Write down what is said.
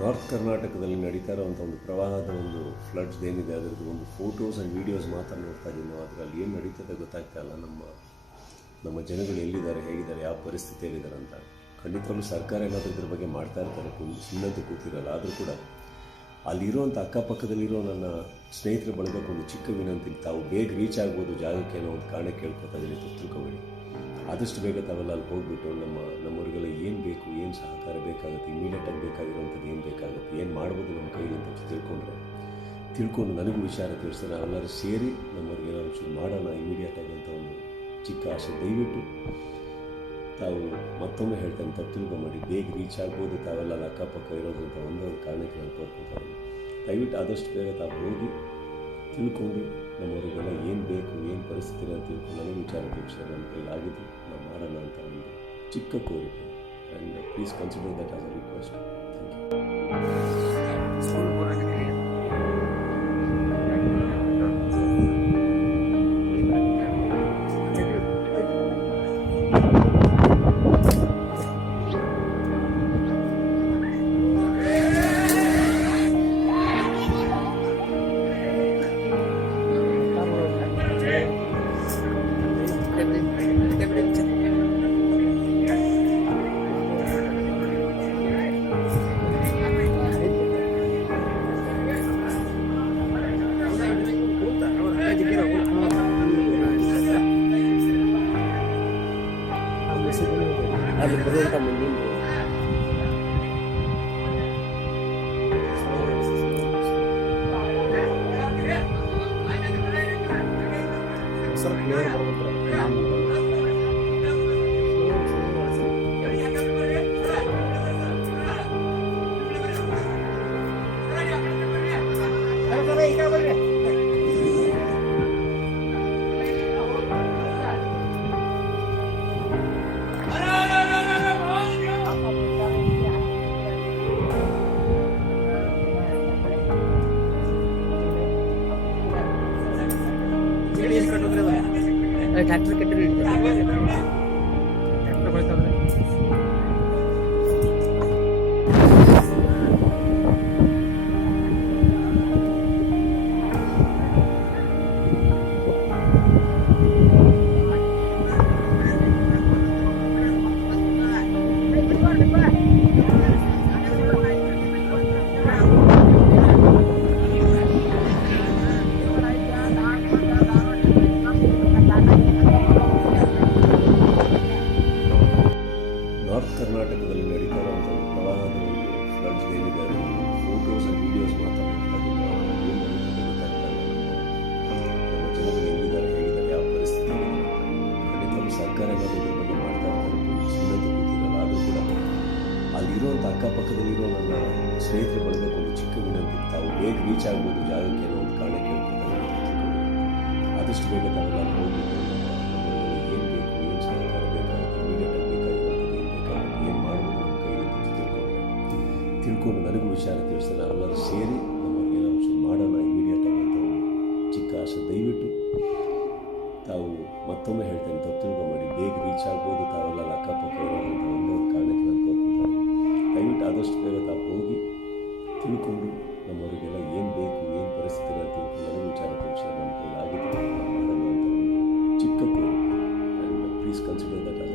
North ಕರ್ನಾಟಕದಲ್ಲಿ ನಡೀತಾ ಇರೋವಂಥ ಒಂದು ಪ್ರವಾಹದ ಒಂದು ಫ್ಲಡ್ಸ್ ಏನಿದೆ ಅದರದ್ದು ಒಂದು ಫೋಟೋಸ್ ಆ್ಯಂಡ್ ವೀಡಿಯೋಸ್ ಮಾತ್ರ ನೋಡ್ತಾ ಇದ್ದೀವಿ ನಾವು. ಅದರಲ್ಲಿ ಏನು ನಡೀತದೆ ಗೊತ್ತಾಗ್ತಾ ಇಲ್ಲ. ನಮ್ಮ ಜನಗಳು ಎಲ್ಲಿದ್ದಾರೆ, ಹೇಗಿದ್ದಾರೆ, ಯಾವ ಪರಿಸ್ಥಿತಿಯಲ್ಲಿದ್ದಾರೆ ಅಂತ. ಖಂಡಿತವಾಗ್ಲೂ ಸರ್ಕಾರ ಏನಾದರೂ ಇದ್ರ ಬಗ್ಗೆ ಮಾಡ್ತಾ ಇರ್ತಾರೆ, ಸುಮ್ಮನೆ ಕೂತಿರಲ್ಲ. ಆದರೂ ಕೂಡ ಅಲ್ಲಿರುವಂಥ ಅಕ್ಕಪಕ್ಕದಲ್ಲಿರೋ ನನ್ನ ಸ್ನೇಹಿತರ ಬಳಗಕ್ಕೆ ಒಂದು ಚಿಕ್ಕ ವಿನಂತಿ, ತಾವು ಬೇಗ ರೀಚ್ ಆಗ್ಬೋದು ಜಾಗಕ್ಕೆ ಅನ್ನೋ ಒಂದು ಕಾರಣ ಕೇಳ್ಕೊತಾ ಇದ್ದೀನಿ. ತಿಳ್ಕೊಬೇಡಿ, ಆದಷ್ಟು ಬೇಗ ತಾವೆಲ್ಲ ಅಲ್ಲಿ ಹೋಗ್ಬಿಟ್ಟು ನಮ್ಮವ್ರಿಗೆಲ್ಲ ಏನು ಬೇಕು, ಏನು ಸಹಕಾರ ಬೇಕಾಗುತ್ತೆ, ಇಮಿಡಿಯೇಟಾಗಿ ಬೇಕಾಗಿರೋಂಥದ್ದು ಏನು ಬೇಕಾಗುತ್ತೆ, ಏನು ಮಾಡ್ಬೋದು ನಮ್ಮ ಕೈಲಿ ಅಂತ ತಿಳ್ಕೊಂಡು ನನಗೂ ವಿಚಾರ ತಿಳಿಸ್ತಾರೆ. ನಾವೆಲ್ಲರೂ ಸೇರಿ ನಮ್ಮವ್ರಿಗೆ ಏನಾದ್ರು ಚೂರು ಮಾಡೋಣ ಇಮಿಡಿಯೇಟಾಗಿ ಅಂತ ಒಂದು ಚಿಕ್ಕ ಆಸೆ. ದಯವಿಟ್ಟು ತಾವು ಮತ್ತೊಮ್ಮೆ ಹೇಳ್ತೇನೆ, ತಪ್ಪು ತಿಳ್ಕೊಂಬೇಡಿ, ಬೇಗ ರೀಚ್ ಆಗ್ಬೋದು ತಾವೆಲ್ಲ ಅಲ್ಲಿ ಅಕ್ಕಪಕ್ಕ ಇರೋದು ಅಂತ ಒಂದೊಂದು ಕಾರಣಕ್ಕೆ ನಾನು ಕೋರ್ಕೊತಾರೆ. ದಯವಿಟ್ಟು ಆದಷ್ಟು ಬೇಗ ತಾವು ಹೋಗಿ ತಿಳ್ಕೊಂಡು ನಮ್ಮವರಿಗೆಲ್ಲ ಏನು ಬೇಕು, ಏನು ಪರಿಸ್ಥಿತಿ ಅಂತ ತಿಳ್ಕೊಂಡು ನನಗೆ ವಿಚಾರ ತಿಳಿಸ್ತಾರೆ. ನಮ್ಮ ಕೈಲಾಗಿದ್ದು ನಾವು ಮಾಡೋಣ ಅಂತ ಒಂದು ಚಿಕ್ಕ ಕೋರಿಕೆ. And please consider that as a request. ಅದು ಬರುವಂಥ ಮುಂದಿನ ಸ್ವಲ್ಪ ಕ್ಲಿಯರ್ ಬರ್ಬೇಕು. ಟ್ರ್ಯಾಕ್ಟರ್ ಕೆಟ್ಟರೆ ಟ್ರ್ಯಾಕ್ಟರ್ ಬಳಸ್ತಾರೆ. ನಾರ್ತ್ ಕರ್ನಾಟಕದಲ್ಲಿ ನಡೀತಾ ಇರೋವಂಥ ಒಂದು ಪ್ರವಾಹದ ಒಂದು ಫ್ಲಡ್ಸ್ ಏನಿದೆ ಅದರಲ್ಲಿ ಫೋಟೋಸ್ ಆ್ಯಂಡ್ ವೀಡಿಯೋಸ್ ಮಾತ್ರ ನೋಡ್ತಾ ಇದ್ದೀವಿ. ಏನು ನಡೀತದೆ ಗೊತ್ತಾಗ್ತಾ ಇಲ್ಲ. ನಮ್ಮ ಜನಗಳು ಎಲ್ಲಿದ್ದಾರೆ, ಹೇಗಿದ್ದಾರೆ, ಯಾವ ಪರಿಸ್ಥಿತಿ. ಖಂಡಿತವಾಗ್ಲೂ ಸರ್ಕಾರ ಏನಾದರೂ ಇದ್ರ ಬಗ್ಗೆ ಮಾಡ್ತಾ ಇರ್ತಾರೆ, ಸುಮ್ಮನೆ ಕೂತಿರಲ್ಲ. ಆದರೂ ಕೂಡ ಅಲ್ಲಿರುವಂಥ ಅಕ್ಕಪಕ್ಕದಲ್ಲಿರೋ ನನ್ನ ಸ್ನೇಹಿತರ ಬಳಗಕ್ಕೆ ಒಂದು ಚಿಕ್ಕ ವಿನಂತಿ, ತಾವು ಬೇಗ ರೀಚ್ ಆಗ್ಬೋದು ಜಾಗಕ್ಕೆ ಅನ್ನೋ ಒಂದು ಕಾರಣ ಕೇಳ್ಕೊತಾ ಇದ್ದೀನಿ. ಆದಷ್ಟು ಬೇಗ ತಾವೆಲ್ಲ ಅಲ್ಲಿ ಹೋಗ್ಬಿಟ್ಟು ಏನು ಬೇಕು, ಏನು ಸಹಕಾರ ಬೇಕಾಗುತ್ತೆ, ಇಮಿಡಿಯೇಟಾಗಿ ಬೇಕಾಗಿರೋಂಥದ್ದು ಏನು ಬೇಕಾಗುತ್ತೆ, ಏನು ಮಾಡ್ಬೋದು ನಮ್ಮ ಕೈಲಿ ಅಂತ ತಿಳ್ಕೊಂಡು ನನಗೂ ವಿಚಾರ ತಿಳಿಸ್ತಾರೆ. ನಾವೆಲ್ಲರೂ ಸೇರಿ ನಮ್ಮವ್ರಿಗೆ ಏನಾದ್ರು ಚೂರು ಮಾಡೋಣ ಇಮಿಡಿಯೇಟಾಗಿ ಅಂತ ಒಂದು ಚಿಕ್ಕ ಆಸೆ. ದಯವಿಟ್ಟು ತಾವು ಮತ್ತೊಮ್ಮೆ ಹೇಳ್ತೇನೆ, ತಪ್ಪು ತಿಳ್ಕೊಂಬೇಡಿ, ಬೇಗ ರೀಚ್ ಆಗ್ಬೋದು ತಾವೆಲ್ಲ ಅಲ್ಲಿ ಅಕ್ಕಪಕ್ಕ ಇರೋದು ಅಂತ ಒಂದೊಂದು ಕಾರಣಕ್ಕೆ ನಾನು ಕೋರ್ಕೊತಾರೆ. ದಯವಿಟ್ಟು ಆದಷ್ಟು ಬೇಗ ತಾವು ಹೋಗಿ ತಿಳ್ಕೊಂಡು ನಮ್ಮವರಿಗೆಲ್ಲ ಏನು ಬೇಕು, ಏನು ಪರಿಸ್ಥಿತಿ ಅಂತ ತಿಳ್ಕೊಂಡು ನನಗೂ ವಿಚಾರ ತಿಳಿಸ್ತಾರೆ. ನಮ್ಮ ಕೈಲಾಗಿದ್ದು ನಾವು ಮಾಡೋಣ ಅಂತ ಒಂದು ಚಿಕ್ಕ ಕೋರಿಕೆ. And please consider that as